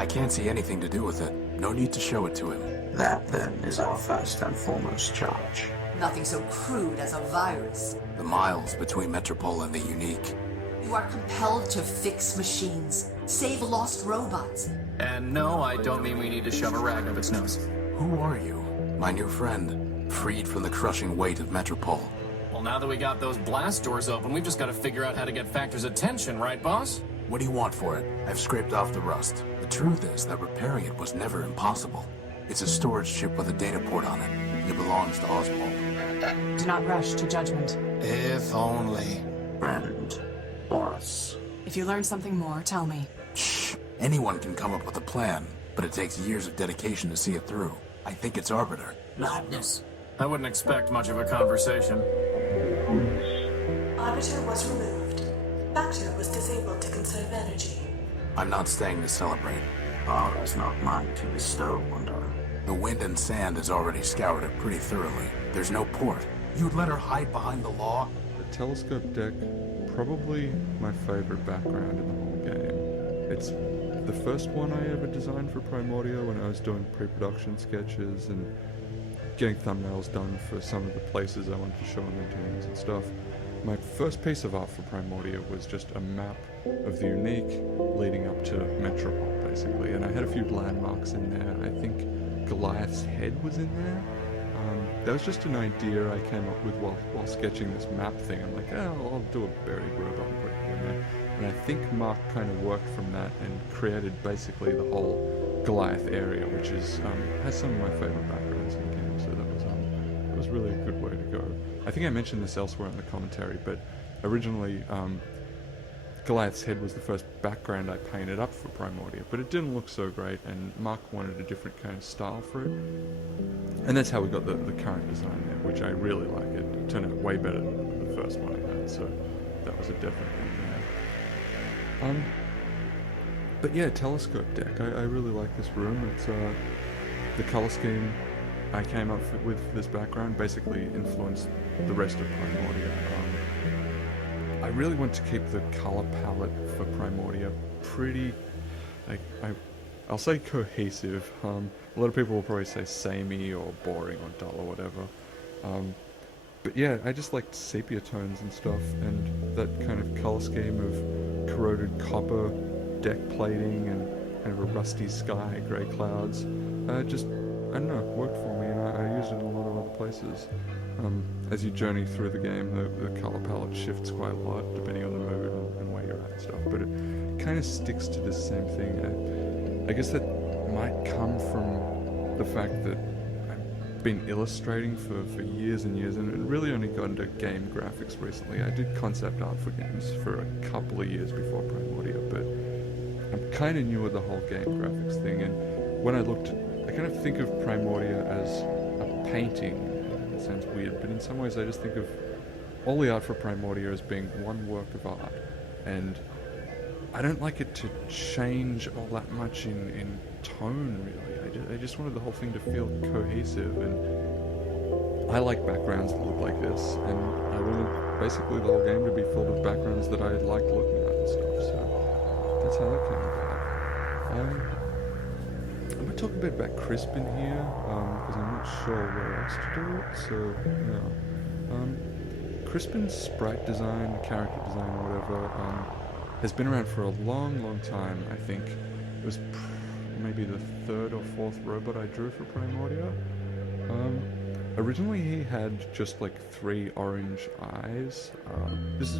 I can't see anything to do with it. No need to show it to him. That, then, is our first and foremost charge. Nothing so crude as a virus. The miles between Metropole and the Unique. You are compelled to fix machines, save lost robots. And no, I don't mean we need to shove a rag up its nose. Who are you? My new friend, freed from the crushing weight of Metropole. Well, now that we got those blast doors open, we've just got to figure out how to get Factor's attention, right, boss? What do you want for it? I've scraped off the rust. The truth is that repairing it was never impossible. It's a storage chip with a data port on it. It belongs to Oswald. Do not rush to judgment. If only. Friend, Boris. If you learn something more, tell me. Shh. Anyone can come up with a plan, but it takes years of dedication to see it through. I think it's Arbiter. Madness. I wouldn't expect much of a conversation. Arbiter was removed. Factor was disabled to conserve energy. I'm not staying to celebrate. Power is not mine to bestow, Wanderer. The wind and sand has already scoured it pretty thoroughly. There's no port. You'd let her hide behind the law? The telescope deck, probably my favorite background in the whole game. It's the first one I ever designed for Primordia when I was doing pre-production sketches and getting thumbnails done for some of the places I wanted to show in the games and stuff. My first piece of art for Primordia was just a map of the Unique leading up to Metropole, basically, and I had a few landmarks in there. I think Goliath's head was in there. That was just an idea I came up with while sketching this map thing. I'm like, oh, I'll do a buried robot and put it in there. And I think Mark kind of worked from that and created basically the whole Goliath area, which is has some of my favorite backgrounds in the game. So that was really a good way to go. I think I mentioned this elsewhere in the commentary, but originally Goliath's head was the first background I painted up for Primordia, but it didn't look so great, and Mark wanted a different kind of style for it. And that's how we got the current design there, which I really like. It turned out way better than the first one I had, so that was a definite win there. But yeah, telescope deck. I really like this room. It's the color scheme I came up with this background basically influenced the rest of Primordia. I really want to keep the color palette for Primordia pretty, like, I'll say cohesive. A lot of people will probably say samey or boring or dull or whatever. But yeah, I just liked sepia tones and stuff, and that kind of color scheme of corroded copper, deck plating, and kind of a rusty sky, grey clouds. Just, I don't know, worked for me, and I used it in a lot of other places. As you journey through the game, the color palette shifts quite a lot depending on the mood and where you're at and stuff, but it kind of sticks to the same thing. I guess that might come from the fact that I've been illustrating for years and years, and really only got into game graphics recently. I did concept art for games for a couple of years before Primordia, but I'm kind of new with the whole game graphics thing, and when I kind of think of Primordia as a painting. It sounds weird, but in some ways I just think of all the art for Primordia as being one work of art, and I don't like it to change all that much in tone, really. I just wanted the whole thing to feel cohesive, and I like backgrounds that look like this, and I wanted basically the whole game to be filled with backgrounds that I liked looking at and stuff, so that's how that came about. I'm going to talk a bit about Crispin here, because I'm not sure where else to do it, so, yeah. Crispin's sprite design, character design, or whatever, has been around for a long, long time, I think. It was maybe the third or fourth robot I drew for Primordia. Originally he had just like 3 orange eyes. This is